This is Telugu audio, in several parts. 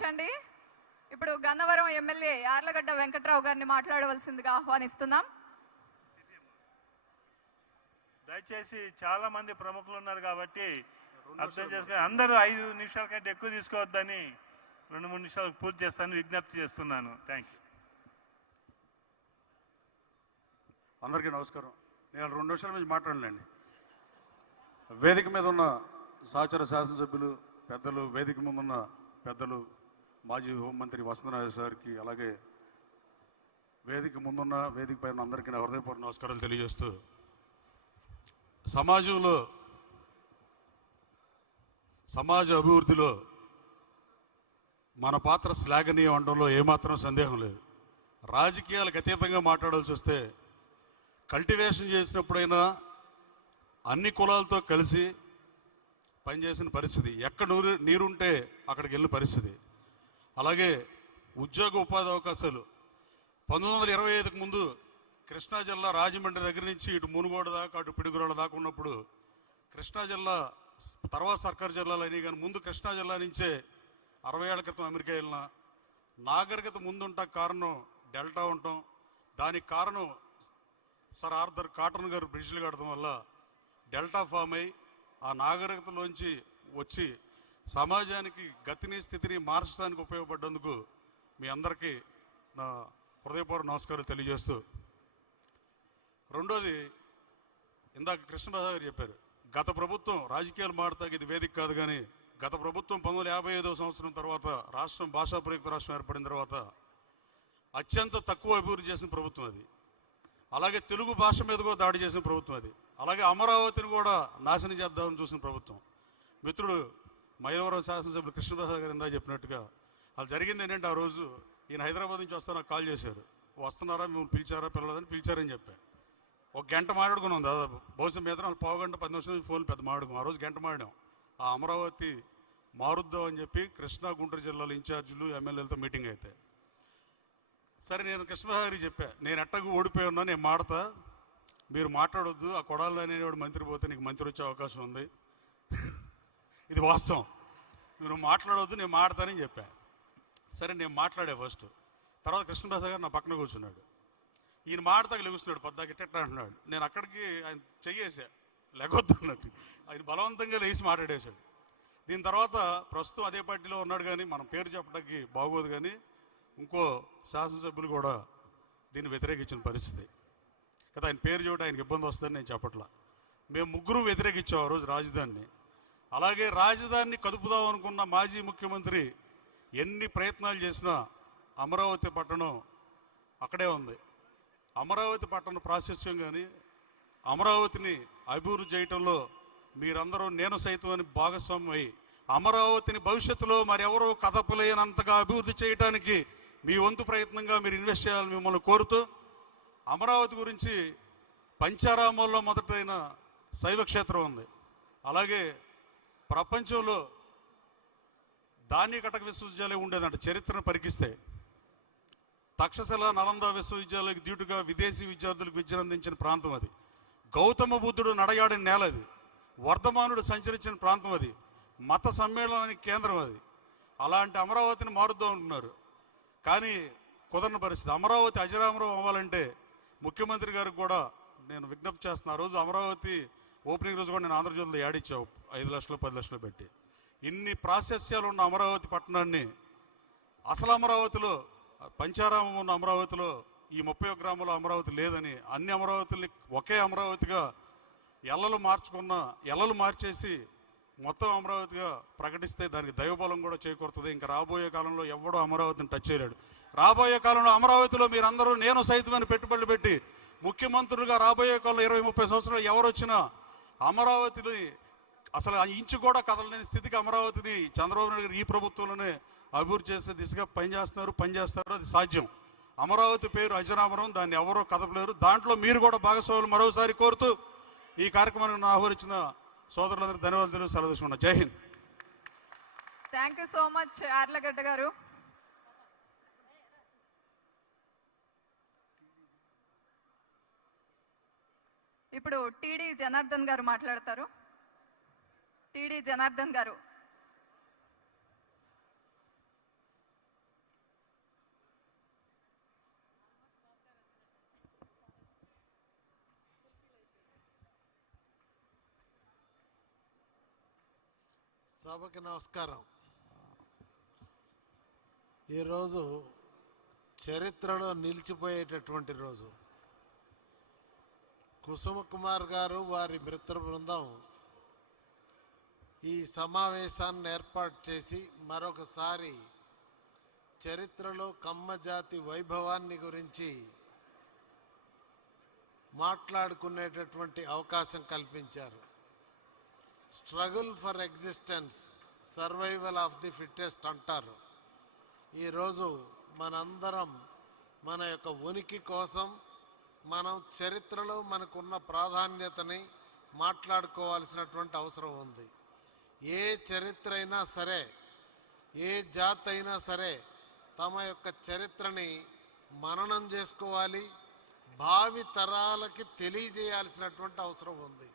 కూర్చోండి ఇప్పుడు గన్నవరం ఎమ్మెల్యే యార్లగడ్డ వెంకట్రావు గారిని మాట్లాడవలసిందిగా ఆహ్వానిస్తున్నాం. దయచేసి చాలా మంది ప్రముఖులు ఉన్నారు కాబట్టి అర్థం చేసుకుని అందరూ ఐదు నిమిషాల కంటే ఎక్కువ తీసుకోవద్దని రెండు మూడు నిమిషాలకు పూర్తి చేస్తాను విజ్ఞప్తి చేస్తున్నాను. థ్యాంక్ యూ అందరికీ నమస్కారం. నేను రెండు నిమిషాల నుంచి మాట్లాడలేండి. వేదిక మీద ఉన్న సహచర శాసనసభ్యులు పెద్దలు వేదిక ముందున్న పెద్దలు మాజీ హోంమంత్రి వసంతరాజు సార్కి అలాగే వేదిక ముందున్న వేదిక పైన అందరికీ నా హృదయపూర్వక నమస్కారాలు తెలియజేస్తూ సమాజంలో సమాజ అభివృద్ధిలో మన పాత్ర శ్లాఘనీయం అనడంలో ఏమాత్రం సందేహం లేదు. రాజకీయాలకు అతీతంగా మాట్లాడాల్సి వస్తే కల్టివేషన్ చేసినప్పుడైనా అన్ని కులాలతో కలిసి పనిచేసిన పరిస్థితి. ఎక్కడ నీరు నీరుంటే అక్కడికి వెళ్ళిన పరిస్థితి. అలాగే ఉద్యోగ ఉపాధి అవకాశాలు. పంతొమ్మిది వందల ఇరవై ఐదుకు ముందు కృష్ణా జిల్లా రాజమండ్రి దగ్గర నుంచి ఇటు మునుగోడ దాకా అటు పిడుగురాళ్ళ దాకా ఉన్నప్పుడు కృష్ణా జిల్లా తర్వాత సర్కారు జిల్లాలు అయినాయి కానీ ముందు కృష్ణా జిల్లా నుంచే అరవై ఏళ్ళ క్రితం అమెరికా వెళ్ళిన నాగరికత ముందుంటా కారణం డెల్టా ఉండటం. దానికి కారణం సర్ ఆర్థర్ కాటన్ గారు బ్రిడ్జ్లు కడటం వల్ల డెల్టా ఫామ్ అయి ఆ నాగరికతలోంచి వచ్చి సమాజానికి గతిని స్థితిని మార్చడానికి ఉపయోగపడ్డందుకు మీ అందరికీ నా హృదయపూర్వ నమస్కారం తెలియజేస్తూ రెండోది ఇందాక కృష్ణప్రసాద్ గారు చెప్పారు గత ప్రభుత్వం రాజకీయాలు మాడతాకి ఇది వేదిక కాదు కానీ గత ప్రభుత్వం పంతొమ్మిది యాభై ఐదవ సంవత్సరం తర్వాత రాష్ట్రం భాషా ప్రయుక్త రాష్ట్రం ఏర్పడిన తర్వాత అత్యంత తక్కువ అభివృద్ధి చేసిన ప్రభుత్వం అది. అలాగే తెలుగు భాష మీద కూడా దాడి చేసిన ప్రభుత్వం అది. అలాగే అమరావతిని కూడా నాశనం చేద్దామని చూసిన ప్రభుత్వం. మిత్రుడు మైలవరం శాసనసభ్యులు కృష్ణప్రసాద్ గారు ఇందా చెప్పినట్టుగా వాళ్ళు జరిగింది ఏంటంటే ఆ రోజు ఈయన హైదరాబాద్ నుంచి వస్తా నాకు కాల్ చేశారు. వస్తున్నారా మేము పిలిచారా పిల్లలని పిలిచారని చెప్పా. ఒక గంట మాట్లాడుకున్నాం దాదాపు. బహుశా మీద వాళ్ళు పావు గంట పది నిమిషాలు ఫోన్ పెద్ద మాట్లాడుకున్నాం. ఆ రోజు గంట మాడాం ఆ అమరావతి మారుద్దాం అని చెప్పి కృష్ణా గుంటూరు జిల్లాల ఇన్ఛార్జీలు ఎమ్మెల్యేలతో మీటింగ్ అయితే. సరే నేను కృష్ణగారికి చెప్పా నేను ఎట్టకు ఓడిపోయి ఉన్నా నేను మాడతా. మీరు మాట్లాడొద్దు. ఆ కొడాలి వాడు మంత్రి పోతే నీకు మంత్రి వచ్చే అవకాశం ఉంది. ఇది వాస్తవం. మీరు మాట్లాడవద్దు నేను మాడతానని చెప్పా. సరే నేను మాట్లాడే ఫస్ట్. తర్వాత కృష్ణప్రసాద్ గారు నా పక్కన కూర్చున్నాడు. ఈయన మాడతాకి లెగుస్తున్నాడు పద్దాకి ఇట్ట అంటున్నాడు. నేను అక్కడికి ఆయన చెయ్యేసా. లెగొద్దు అన్నట్టు. ఆయన బలవంతంగా లేచి మాట్లాడేశాడు. దీని తర్వాత ప్రస్తుతం అదే పార్టీలో ఉన్నాడు కానీ మనం పేరు చెప్పడానికి బాగోదు కానీ ఇంకో శాసనసభ్యులు కూడా దీన్ని వ్యతిరేకించిన పరిస్థితి. కదా ఆయన పేరు చూడ ఆయనకి ఇబ్బంది వస్తుందని నేను చెప్పట్లా. మేము ముగ్గురు వ్యతిరేకించాం ఆ రోజు రాజధానిని. అలాగే రాజధానిని కదుపుదాం అనుకున్న మాజీ ముఖ్యమంత్రి ఎన్ని ప్రయత్నాలు చేసినా అమరావతి పట్టణం అక్కడే ఉంది. అమరావతి పట్టణ ప్రాశస్యం కానీ అమరావతిని అభివృద్ధి చేయటంలో మీరందరూ నేను సైతం అని భాగస్వామ్యం అయి అమరావతిని భవిష్యత్తులో మరెవరూ కదపలేనంతగా అభివృద్ధి చేయడానికి మీ వంతు ప్రయత్నంగా మీరు ఇన్వెస్ట్ చేయాలని మిమ్మల్ని కోరుతూ అమరావతి గురించి పంచారామాల్లో మొదటైన శైవ క్షేత్రం ఉంది. అలాగే ప్రపంచంలో దాని కటక విశ్వవిద్యాలయం ఉండేదంట చరిత్రను పరికిస్తే. తక్షశిల నలంద విశ్వవిద్యాలయానికి దీటుగా విదేశీ విద్యార్థులకు విద్యను అందించిన ప్రాంతం అది. గౌతమ బుద్ధుడు నడయాడిన నేల అది. వర్ధమానుడు సంచరించిన ప్రాంతం అది. మత సమ్మేళనానికి కేంద్రం అది. అలాంటి అమరావతిని మారుద్దాం అంటున్నారు కానీ కుదరని పరిస్థితి. అమరావతి అజరామరం అవ్వాలంటే ముఖ్యమంత్రి గారికి కూడా నేను విజ్ఞప్తి చేస్తున్నా ఆ రోజు అమరావతి ఓపెనింగ్ రోజు కూడా నేను ఆంధ్రజ్యోతిలో యాడిచ్చావు ఐదు లక్షలు పది లక్షలు పెట్టి. ఇన్ని ప్రాశస్యాలు ఉన్న అమరావతి పట్టణాన్ని అసలు అమరావతిలో పంచారామం ఉన్న అమరావతిలో ఈ ముప్పై ఒక్క గ్రామంలో అమరావతి లేదని అన్ని అమరావతిని ఒకే అమరావతిగా ఎల్లలు మార్చుకున్న ఎల్లలు మార్చేసి మొత్తం అమరావతిగా ప్రకటిస్తే దానికి దైవబలం కూడా చేకూరుతుంది. ఇంకా రాబోయే కాలంలో ఎవడో అమరావతిని టచ్ చేయలేడు. రాబోయే కాలంలో అమరావతిలో మీరందరూ నేను సైతమైన పెట్టుబడులు పెట్టి ముఖ్యమంత్రులుగా రాబోయే కాలంలో ఇరవై ముప్పై సంవత్సరాలు ఎవరు వచ్చినా అమరావతిని అసలు ఆ ఇంచు కూడా కదలలేని స్థితికి అమరావతిని చంద్రబాబు నాయుడు గారు ఈ ప్రభుత్వంలోనే అభివృద్ధి చేసే దిశగా పనిచేస్తున్నారు పనిచేస్తారు అది సాధ్యం. అమరావతి పేరు అజరామరం దాన్ని ఎవరో కదపలేరు. దాంట్లో మీరు కూడా భాగస్వాములు మరోసారి కోరుతూ ఈ కార్యక్రమాన్ని ఆహ్వానించిన సోదరులందరూ ధన్యవాదాలు సెలవు Jai Hind. Thank you so much Arlagadda garu. ఇప్పుడు టీడీ జనార్దన్ గారు మాట్లాడతారు. టీడీ జనార్దన్ గారు. సభకి నమస్కారం. ఈరోజు చరిత్రలో నిలిచిపోయేటటువంటి రోజు. కుసుమ కుమార్ గారు వారి మిత్ర బృందం. ఈ సమావేశాన్ని ఏర్పాటు చేసి మరొకసారి చరిత్రలో కమ్మ జాతి వైభవాన్ని గురించి మాట్లాడుకునేటటువంటి అవకాశం కల్పించారు. Struggle for existence survival of the fittest అంటారు. ఈరోజు మనందరం మన యొక్క ఉనికి కోసం మనం చరిత్రలో మనకున్న ప్రాధాన్యతని మాట్లాడుకోవాల్సినటువంటి అవసరం ఉంది. ఏ చరిత్ర అయినా సరే ఏ జాతి అయినా సరే తమ యొక్క చరిత్రని మననం చేసుకోవాలి భావి తరాలకి తెలియజేయాల్సినటువంటి అవసరం ఉంది.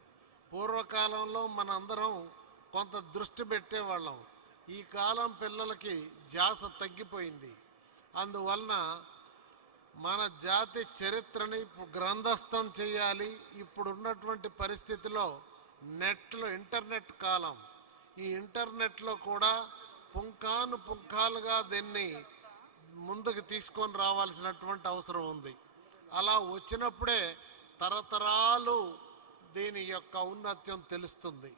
పూర్వకాలంలో మనందరం కొంత దృష్టి పెట్టేవాళ్ళం. ఈ కాలం పిల్లలకి ధ్యాస తగ్గిపోయింది. అందువలన మన జాతి చరిత్రని గ్రంథస్థం చేయాలి. ఇప్పుడు ఉన్నటువంటి పరిస్థితిలో నెట్లో ఇంటర్నెట్ కాలం. ఈ ఇంటర్నెట్లో కూడా పుంఖాను పుంఖాలుగా దీన్ని ముందుకు తీసుకొని రావాల్సినటువంటి అవసరం ఉంది. అలా వచ్చినప్పుడే తరతరాలు దీని యొక్క ఔన్నత్యం తెలుస్తుంది.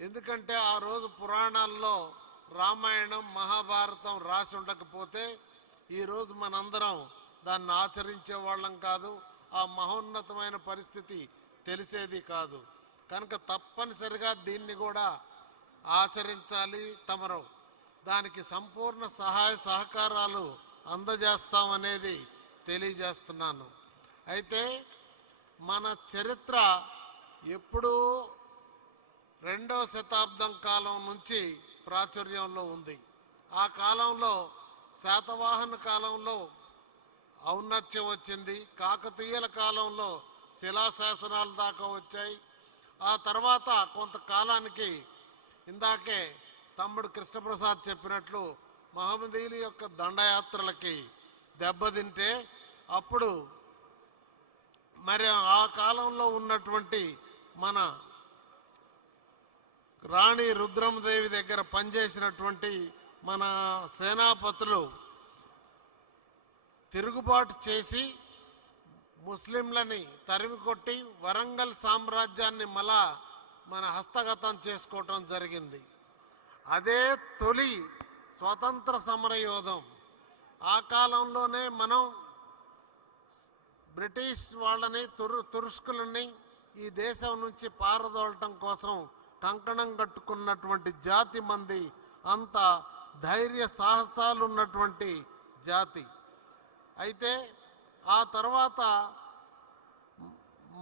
ఎందుకంటే ఆ రోజు పురాణాల్లో రామాయణం మహాభారతం రాసి ఉండకపోతే ఈరోజు మనందరం దాన్ని ఆచరించే వాళ్ళం కాదు. ఆ మహోన్నతమైన పరిస్థితి తెలిసేది కాదు. కనుక తప్పనిసరిగా దీన్ని కూడా ఆచరించాలి తమరు. దానికి సంపూర్ణ సహాయ సహకారాలు అందజేస్తామనేది తెలియజేస్తున్నాను. అయితే మన చరిత్ర ఎప్పుడూ రెండో శతాబ్దం కాలం నుంచి ప్రాచుర్యంలో ఉంది. ఆ కాలంలో శాతవాహన కాలంలో ఔన్నత్యం వచ్చింది. కాకతీయుల కాలంలో శిలాశాసనాలు దాకా వచ్చాయి. ఆ తర్వాత కొంతకాలానికి ఇందాకే తమ్ముడు కృష్ణప్రసాద్ చెప్పినట్లు మహమ్మదీయుల యొక్క దండయాత్రలకి దెబ్బతింటే అప్పుడు మరి ఆ కాలంలో ఉన్నటువంటి మన రాణి రుద్రమదేవి దగ్గర పనిచేసినటువంటి మన సేనాపతులు తిరుగుబాటు చేసి ముస్లింలని తరిమి కొట్టి వరంగల్ సామ్రాజ్యాన్ని మళ్ళా మన హస్తగతం చేసుకోవటం జరిగింది. అదే తొలి స్వతంత్ర సమరయోధం. ఆ కాలంలోనే మనం బ్రిటిష్ వాళ్ళని తురు తురుష్కులని ఈ దేశం నుంచి పారదోలటం కోసం కంకణం కట్టుకున్నటువంటి జాతి మంది అంత ధైర్య సాహసాలు ఉన్నటువంటి జాతి. అయితే ఆ తర్వాత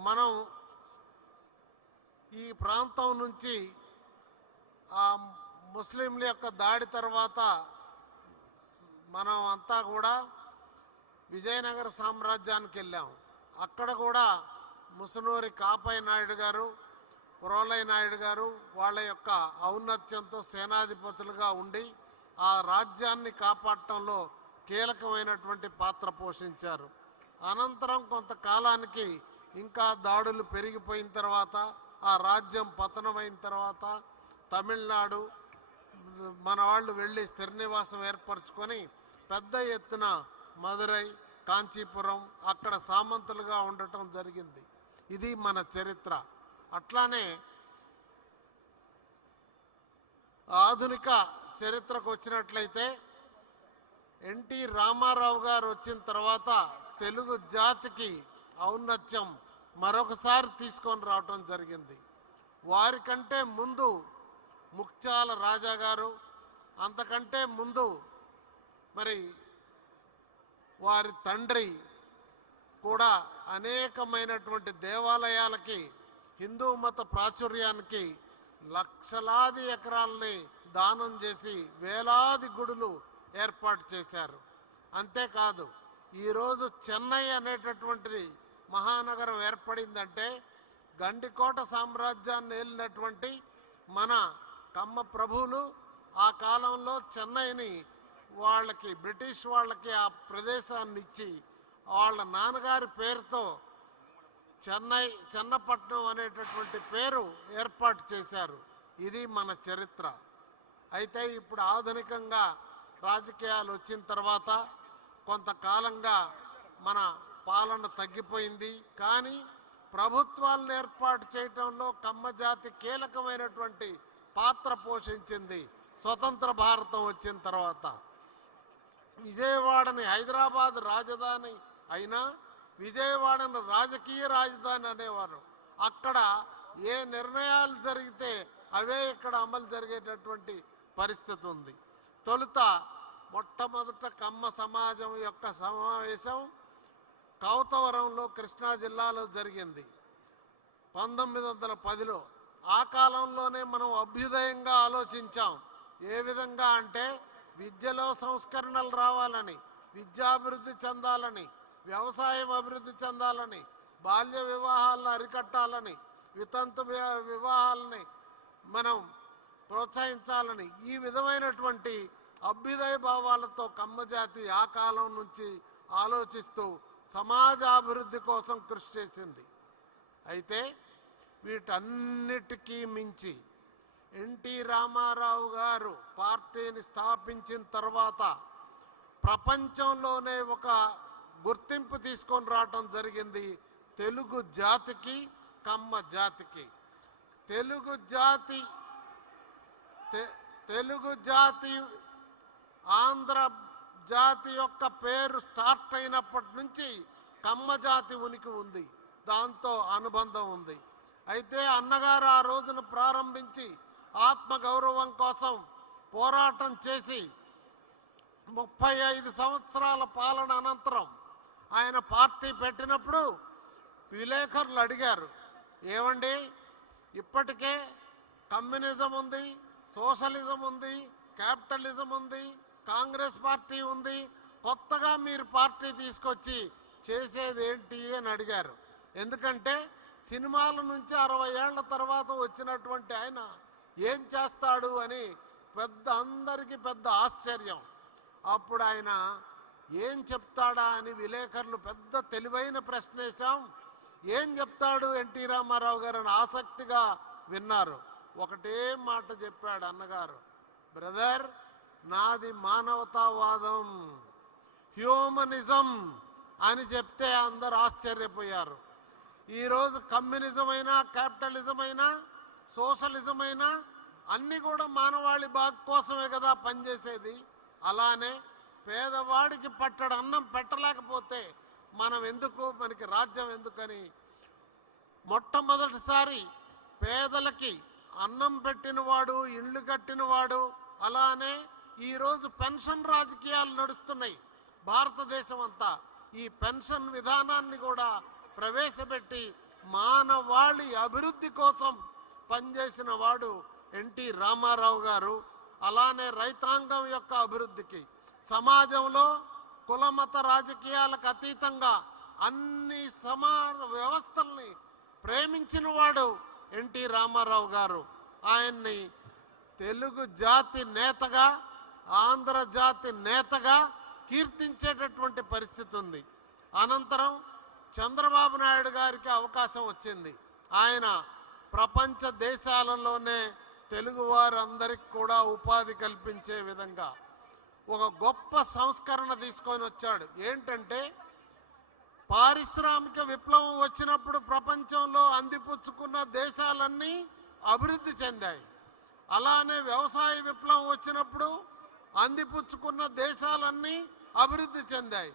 మనం ఈ ప్రాంతం నుంచి ఆ ముస్లింల యొక్క దాడి తర్వాత మనం అంతా కూడా విజయనగర సామ్రాజ్యానికి వెళ్ళాం. అక్కడ కూడా ముసునూరి కాపయ్య నాయుడు గారు పురోలయ నాయుడు గారు వాళ్ళ యొక్క ఔన్నత్యంతో సేనాధిపతులుగా ఉండి ఆ రాజ్యాన్ని కాపాడటంలో కీలకమైనటువంటి పాత్ర పోషించారు. అనంతరం కొంతకాలానికి ఇంకా దాడులు పెరిగిపోయిన తర్వాత ఆ రాజ్యం పతనమైన తర్వాత తమిళనాడు మన వాళ్ళు వెళ్ళి స్థిర నివాసం ఏర్పరచుకొని పెద్ద ఎత్తున మదురై కాంచీపురం అక్కడ సామంతులుగా ఉండటం జరిగింది. ఇది మన చరిత్ర. అట్లానే ఆధునిక చరిత్రకు వచ్చినట్లయితే ఎన్టీ రామారావు గారు వచ్చిన తర్వాత తెలుగు జాతికి ఔన్నత్యం మరొకసారి తీసుకొని రావటం జరిగింది. వారికంటే ముందు ముక్చాల రాజా గారు అంతకంటే ముందు మరి వారి తండ్రి కూడా అనేకమైనటువంటి దేవాలయాలకి హిందూ మత ప్రాచుర్యానికి లక్షలాది ఎకరాలని దానం చేసి వేలాది గుడులు ఏర్పాటు చేశారు. అంతేకాదు ఈరోజు చెన్నై అనేటటువంటిది మహానగరం ఏర్పడిందంటే గండికోట సామ్రాజ్యాన్ని ఏలినటువంటి మన కమ్మ ప్రభువులు ఆ కాలంలో చెన్నైని వాళ్ళకి బ్రిటిష్ వాళ్ళకి ఆ ప్రదేశాన్ని ఇచ్చి వాళ్ళ నాన్నగారి పేరుతో చెన్నై చెన్నపట్నం అనేటటువంటి పేరు ఏర్పాటు చేశారు. ఇది మన చరిత్ర. అయితే ఇప్పుడు ఆధునికంగా రాజకీయాలు వచ్చిన తర్వాత కొంతకాలంగా మన పాలన తగ్గిపోయింది. కానీ ప్రభుత్వాలను ఏర్పాటు చేయటంలో కమ్మజాతి కీలకమైనటువంటి పాత్ర పోషించింది. స్వతంత్ర భారతం వచ్చిన తర్వాత విజయవాడని హైదరాబాద్ రాజధాని అయినా విజయవాడను రాజకీయ రాజధాని అనేవారు. అక్కడ ఏ నిర్ణయాలు జరిగితే అవే ఇక్కడ అమలు జరిగేటటువంటి పరిస్థితి ఉంది. తొలుత మొట్టమొదట కమ్మ సమాజం యొక్క సమావేశం కౌతవరంలో కృష్ణా జిల్లాలో జరిగింది. పంతొమ్మిది వందల పదిలో ఆ కాలంలోనే మనం అభ్యుదయంగా ఆలోచించాం. ఏ విధంగా అంటే విద్యలో సంస్కరణలు రావాలని విద్యాభివృద్ధి చెందాలని వ్యవసాయం అభివృద్ధి చెందాలని బాల్య వివాహాలను అరికట్టాలని వితంతు వివాహాలని మనం ప్రోత్సహించాలని ఈ విధమైనటువంటి అభ్యుదయ భావాలతో కమ్మజాతి ఆ కాలం నుంచి ఆలోచిస్తూ సమాజాభివృద్ధి కోసం కృషి చేసింది. అయితే వీటన్నిటికీ మించి ఎన్టీ రామారావు గారు పార్టీని స్థాపించిన తర్వాత ప్రపంచంలోనే ఒక గుర్తింపు తీసుకొని రావటం జరిగింది తెలుగు జాతికి కమ్మ జాతికి. తెలుగు జాతి తె- తెలుగు జాతి ఆంధ్ర జాతి యొక్క పేరు స్టార్ట్ అయినప్పటి నుంచి కమ్మ జాతి ఉనికి ఉంది. దాంతో అనుబంధం ఉంది. అయితే అన్నగారు ఆ రోజున ప్రారంభించి ఆత్మ గౌరవం కోసం పోరాటం చేసి ముప్పై ఐదు సంవత్సరాల పాలన అనంతరం ఆయన పార్టీ పెట్టినప్పుడు విలేకరులు అడిగారు ఏమండి ఇప్పటికే కమ్యూనిజం ఉంది సోషలిజం ఉంది క్యాపిటలిజం ఉంది కాంగ్రెస్ పార్టీ ఉంది కొత్తగా మీరు పార్టీ తీసుకొచ్చి చేసేది ఏంటి అని అడిగారు. ఎందుకంటే సినిమాల నుంచి అరవై ఏళ్ళ తర్వాత వచ్చినటువంటి ఆయన ఏం చేస్తాడు అని పెద్ద అందరికీ పెద్ద ఆశ్చర్యం. అప్పుడు ఆయన ఏం చెప్తాడా అని విలేకరులు పెద్ద తెలివైన ప్రశ్న వేశాం. ఏం చెప్తాడు ఎన్టీ రామారావు గారని ఆసక్తిగా విన్నారు. ఒకటే మాట చెప్పాడు అన్నగారు బ్రదర్ నాది మానవతావాదం హ్యూమనిజం అని చెప్తే అందరు ఆశ్చర్యపోయారు. ఈరోజు కమ్యూనిజం అయినా క్యాపిటలిజం అయినా సోషలిజం అయినా అన్నీ కూడా మానవాళి బాగు కోసమే కదా పనిచేసేది. అలానే పేదవాడికి పట్టడు అన్నం పెట్టలేకపోతే మనం ఎందుకు మనకి రాజ్యం ఎందుకని మొట్టమొదటిసారి పేదలకి అన్నం పెట్టినవాడు ఇళ్ళు కట్టినవాడు అలానే ఈరోజు పెన్షన్ రాజకీయాలు నడుస్తున్నాయి. భారతదేశం అంతా ఈ పెన్షన్ విధానాన్ని కూడా ప్రవేశపెట్టి మానవాళి అభివృద్ధి కోసం పనిచేసిన వాడు ఎన్టీ రామారావు గారు. అలానే రైతాంగం యొక్క అభివృద్ధికి సమాజంలో కులమత రాజకీయాలకు అతీతంగా అన్ని సమా వ్యవస్థల్ని ప్రేమించిన వాడు ఎన్టీ రామారావు గారు. ఆయన్ని తెలుగు జాతి నేతగా ఆంధ్రజాతి నేతగా కీర్తించేటటువంటి పరిస్థితి ఉంది. అనంతరం చంద్రబాబు నాయుడు గారికి అవకాశం వచ్చింది. ఆయన ప్రపంచ దేశాలలోనే తెలుగువారందరికీ కూడా ఉపాధి కల్పించే విధంగా ఒక గొప్ప సంస్కరణ తీసుకొని వచ్చాడు. ఏంటంటే పారిశ్రామిక విప్లవం వచ్చినప్పుడు ప్రపంచంలో అందిపుచ్చుకున్న దేశాలన్నీ అభివృద్ధి చెందాయి. అలానే వ్యవసాయ విప్లవం వచ్చినప్పుడు అందిపుచ్చుకున్న దేశాలన్నీ అభివృద్ధి చెందాయి.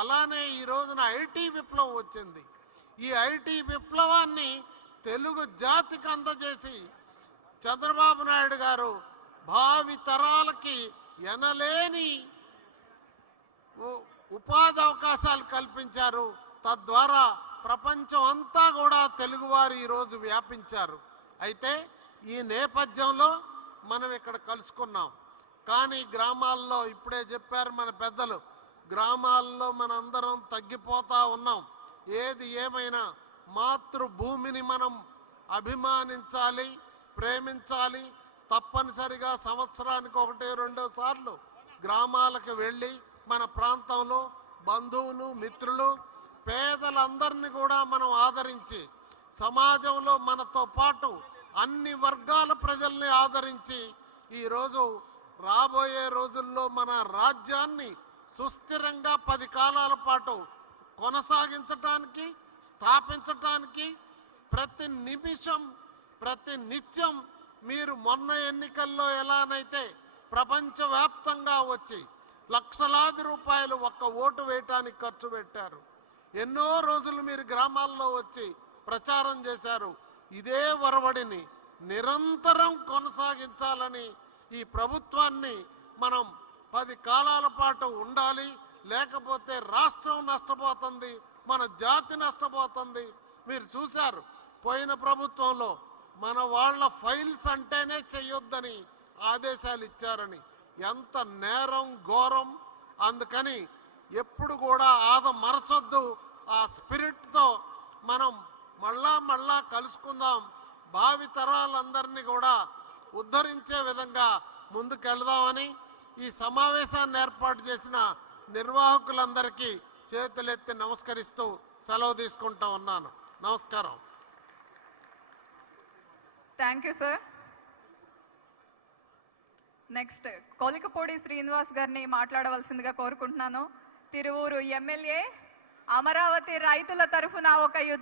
అలానే ఈ రోజున ఐటీ విప్లవం వచ్చింది. ఈ ఐటీ విప్లవాన్ని తెలుగు జాతికి అందజేసి చంద్రబాబు నాయుడు గారు భావి తరాలకి ఎనలేని ఉపాధి అవకాశాలు కల్పించారు. తద్వారా ప్రపంచం అంతా కూడా తెలుగువారు ఈరోజు వ్యాపించారు. అయితే ఈ నేపథ్యంలో మనం ఇక్కడ కలుసుకున్నాం. కానీ గ్రామాల్లో ఇప్పుడే చెప్పారు మన పెద్దలు గ్రామాల్లో మనందరం తగ్గిపోతా ఉన్నాం. ఏది ఏమైనా మాతృభూమిని మనం అభిమానించాలి ప్రేమించాలి తప్పనిసరిగా సంవత్సరానికి ఒకటి రెండో సార్లు గ్రామాలకు వెళ్ళి మన ప్రాంతంలో బంధువులు మిత్రులు పేదలందరినీ కూడా మనం ఆదరించి సమాజంలో మనతో పాటు అన్ని వర్గాల ప్రజల్ని ఆదరించి ఈరోజు రాబోయే రోజుల్లో మన రాజ్యాన్ని సుస్థిరంగా పది కాలాల పాటు కొనసాగించటానికి స్థాపించటానికి ప్రతి నిమిషం ప్రతి నిత్యం మీరు మొన్న ఎన్నికల్లో ఎలానైతే ప్రపంచవ్యాప్తంగా వచ్చి లక్షలాది రూపాయలు ఒక్క ఓటు వేయటానికి ఖర్చు పెట్టారు ఎన్నో రోజులు మీరు గ్రామాల్లో వచ్చి ప్రచారం చేశారు ఇదే వరవడిని నిరంతరం కొనసాగించాలని ఈ ప్రభుత్వాన్ని మనం పది కాలాల పాటు ఉండాలి లేకపోతే రాష్ట్రం నష్టపోతుంది మన జాతి నష్టపోతుంది. మీరు చూశారు పోయిన ప్రభుత్వంలో మన వాళ్ళ ఫైల్స్ అంటేనే చెయ్యొద్దని ఆదేశాలు ఇచ్చారని. ఎంత నేరం ఘోరం. అందుకని ఎప్పుడు కూడా ఆద మరచొద్దు. ఆ స్పిరిట్తో మనం మళ్ళా మళ్ళా కలుసుకుందాం. భావి తరాలందరినీ కూడా ఉద్ధరించే విధంగా ముందుకెళ్దామని ఈ సమావేశాన్ని ఏర్పాటు చేసిన నిర్వాహకులందరికీ చేతులెత్తి నమస్కరిస్తూ సెలవు తీసుకుంటా ఉన్నాను. నమస్కారం. Thank you sir next Kolikapudi Srinivas గారిని మాట్లాడవలసిందిగా కోరుకుంటున్నాను. తిరువూరు ఎమ్మెల్యే అమరావతి రైతుల తరఫున ఒక యుద్ధం